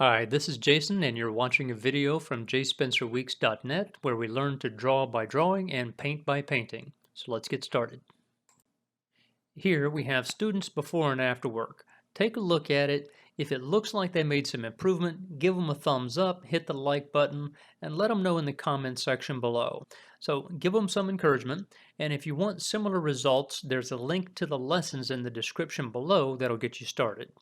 Hi, this is Jason, and you're watching a video from JSpencerWeeksArt, where we learn to draw by drawing and paint by painting. So let's get started. Here we have students before and after work. Take a look at it. If it looks like they made some improvement, give them a thumbs up, hit the like button, and let them know in the comments section below. So give them some encouragement, and if you want similar results, there's a link to the lessons in the description below that'll get you started.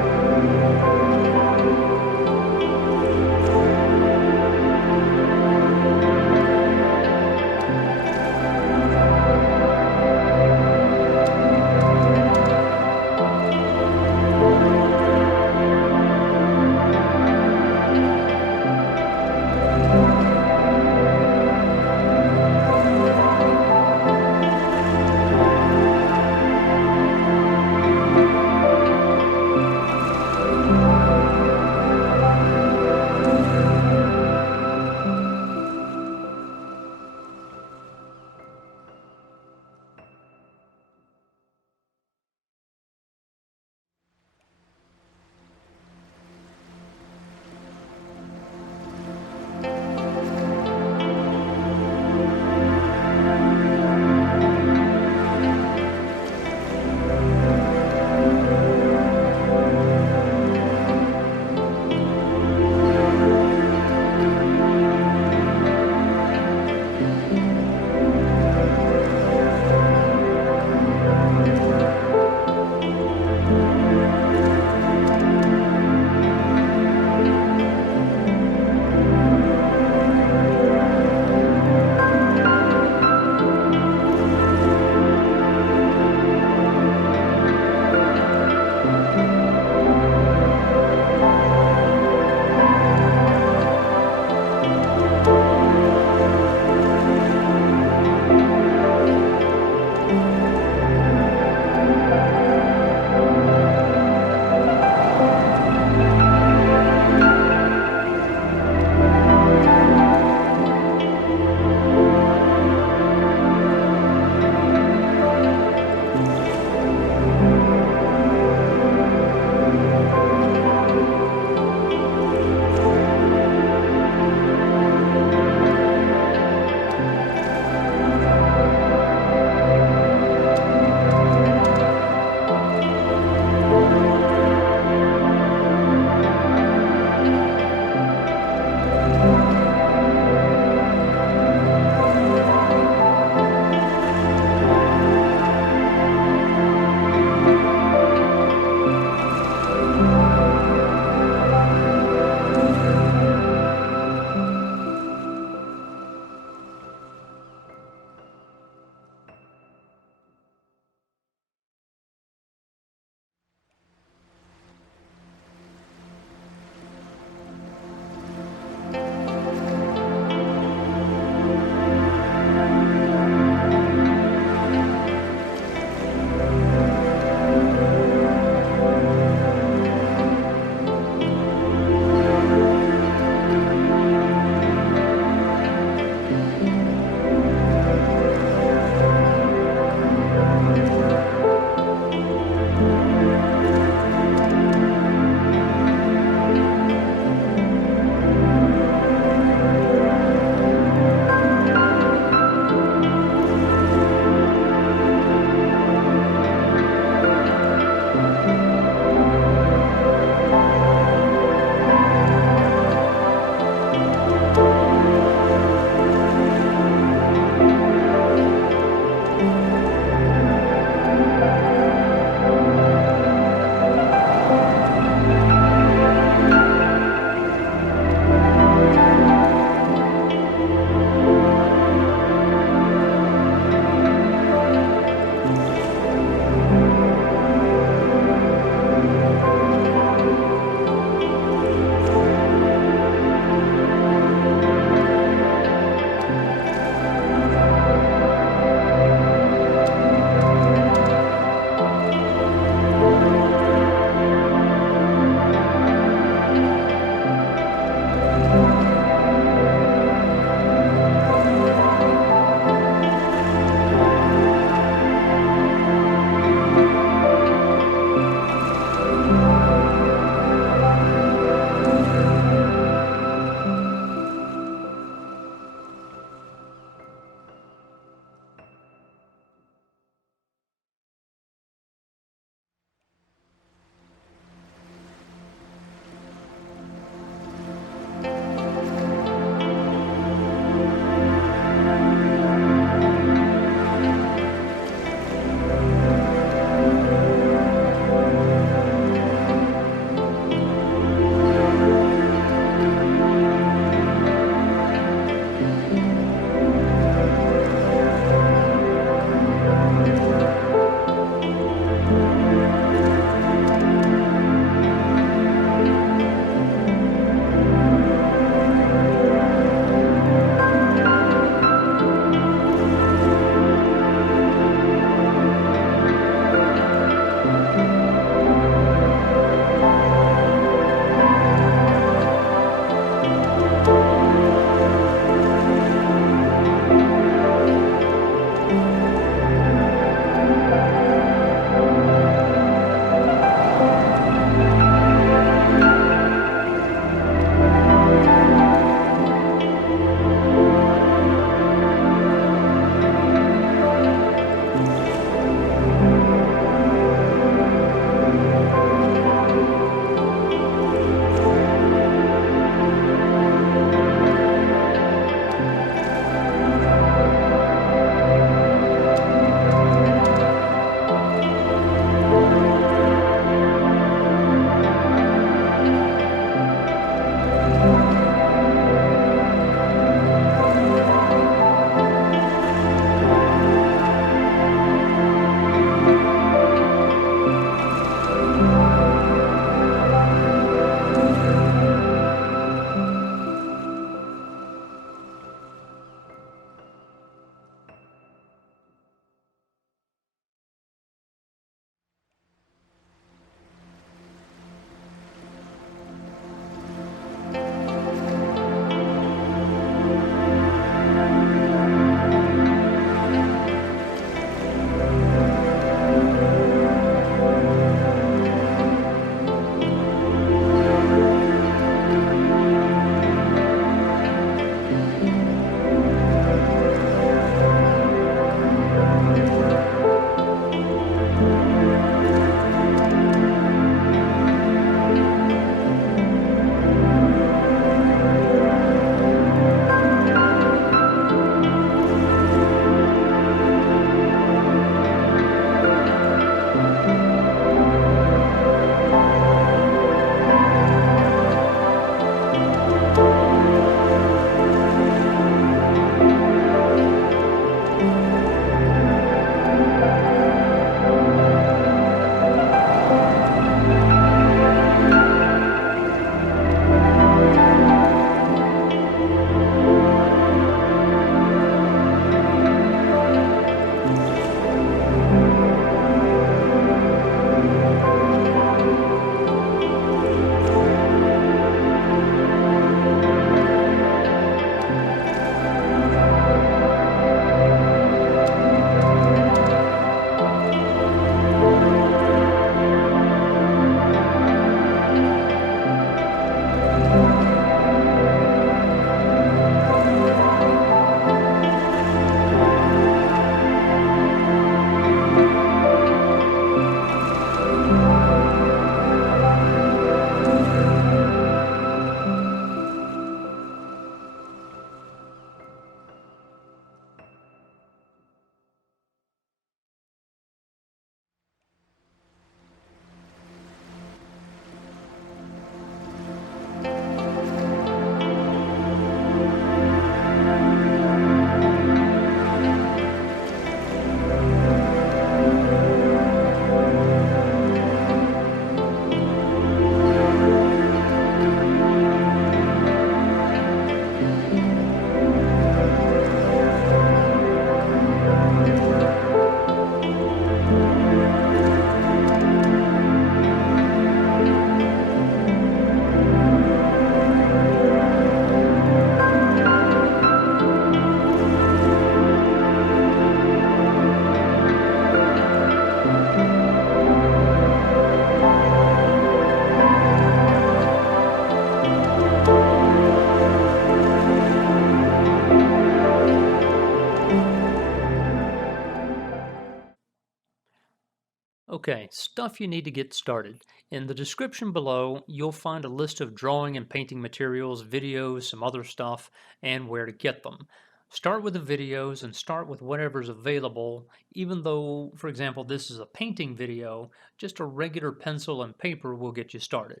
Okay, stuff you need to get started. In the description below, you'll find a list of drawing and painting materials, videos, some other stuff, and where to get them. Start with the videos and start with whatever's available, even though, for example, this is a painting video, just a regular pencil and paper will get you started.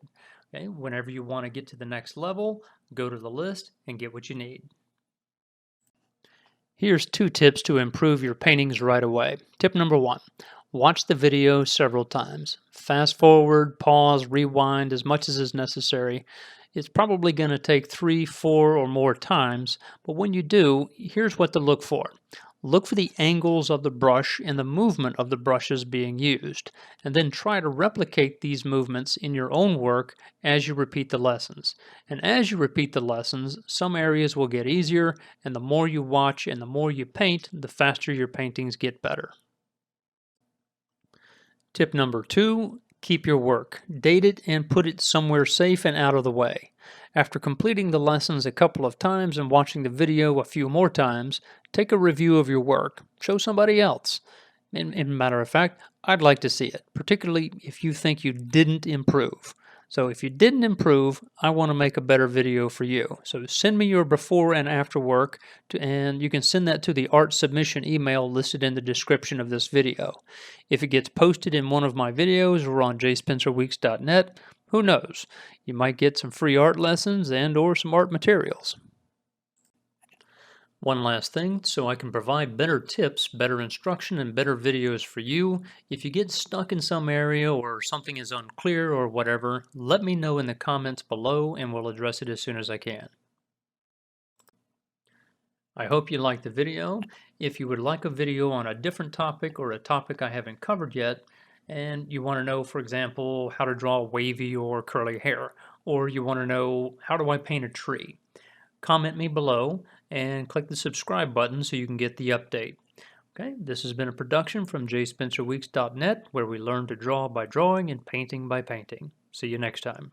Okay, whenever you want to get to the next level, go to the list and get what you need. Here's 2 tips to improve your paintings right away. Tip number 1. Watch the video several times. Fast forward, pause, rewind as much as is necessary. It's probably going to take 3, 4, or more times, but when you do, here's what to look for. Look for the angles of the brush and the movement of the brushes being used, and then try to replicate these movements in your own work as you repeat the lessons. And as you repeat the lessons, some areas will get easier, and the more you watch and the more you paint, the faster your paintings get better. Tip number 2, keep your work. Date it and put it somewhere safe and out of the way. After completing the lessons a couple of times and watching the video a few more times, take a review of your work. Show somebody else. In matter of fact, I'd like to see it, particularly if you think you didn't improve. So if you didn't improve, I want to make a better video for you. So send me your before and after work, and you can send that to the art submission email listed in the description of this video. If it gets posted in one of my videos or on JSpencerWeeksArt, who knows? You might get some free art lessons and or some art materials. One last thing, so I can provide better tips, better instruction, and better videos for you. If you get stuck in some area or something is unclear or whatever, let me know in the comments below and we'll address it as soon as I can. I hope you liked the video. If you would like a video on a different topic or a topic I haven't covered yet, and you want to know, for example, how to draw wavy or curly hair, or you want to know how do I paint a tree, comment me below and click the subscribe button so you can get the update. Okay, this has been a production from JSpencerWeeks.net where we learn to draw by drawing and painting by painting. See you next time.